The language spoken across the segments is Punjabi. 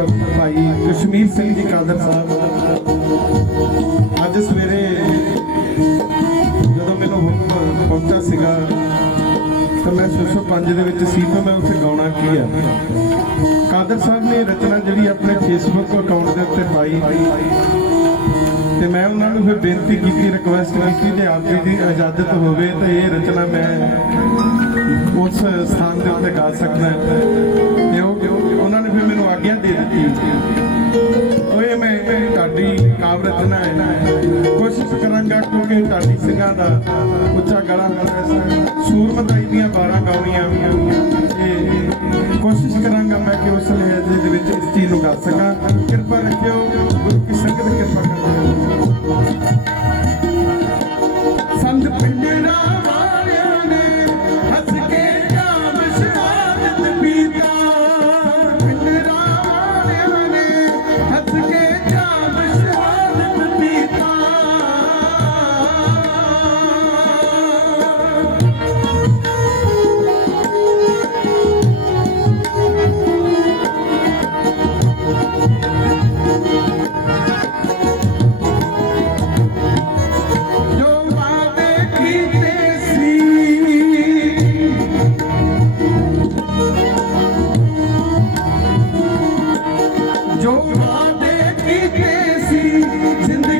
ਭਾਈ ਜਗਜੀਤ ਸਿੰਘ ਜੀ ਕਾਦਰ ਸਾਹਿਬ ਅੱਜ ਸਵੇਰੇ ਜਦੋਂ ਮੈਨੂੰ ਹੁਕਮ ਪਹੁੰਚਾ ਸੀਗਾ, ਤਾਂ ਮੈਂ 605 ਦੇ ਵਿੱਚ ਸੀ, ਤਾਂ ਮੈਂ ਉੱਥੇ ਗਾਉਣਾ ਕੀ ਆ? ਕਾਦਰ ਸਾਹਿਬ ਨੇ ਰਚਨਾ ਜਿਹੜੀ ਆਪਣੇ ਫੇਸਬੁੱਕ ਅਕਾਊਂਟ ਦੇ ਉੱਤੇ ਪਾਈ, ਤੇ ਮੈਂ ਉਹਨਾਂ ਨੂੰ ਫਿਰ ਬੇਨਤੀ ਕੀਤੀ ਰਿਕੁਐਸਟ ਕੀਤੀ ਕਿ ਆਪ ਜੀ ਦੀ ਇਜਾਜ਼ਤ ਹੋਵੇ, ਤਾਂ ਇਹ ਰਚਨਾ ਮੈਂ ਉਸ ਸਥਾਨ ਦੇ ਉੱਤੇ ਗਾ ਸਕਦਾ। ਤੇ ਉਹ ਨੇ ਫਿਰ ਮੈਨੂੰ ਆਗਿਆ ਦੇ ਦਿੱਤੀ। ਓਏ ਮੈਂ ਤੁਹਾਡੀ ਕਾਵ ਰਚਨਾ ਹੈ ਕੋਸ਼ਿਸ਼ ਕਰਾਂਗਾ ਕਿਉਂਕਿ ਤੁਹਾਡੀ ਸਿੰਘਾਂ ਦਾ ਉੱਚਾ ਗਲਾ ਹੁੰਦਾ ਸੂਰਮਤਾਈ ਦੀਆਂ 12 ਗਾਉਣੀਆਂ ਤੇ ਕੋਸ਼ਿਸ਼ ਕਰਾਂਗਾ ਮੈਂ ਕਿ ਉਸ ਲਹਿਜੇ ਦੇ ਵਿੱਚ ਇਸ ਚੀਜ਼ ਨੂੰ ਗਾ ਸਕਾਂ। ਕਿਰਪਾ ਰੱਖਿਓ, ਗੁਰੂ ਕੀ ਸੰਗਤ ਕਿਰਪਾ ਕਰਿਓ ਵਾਦੇ ਕੀਤੇ ਸੀ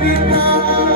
We known.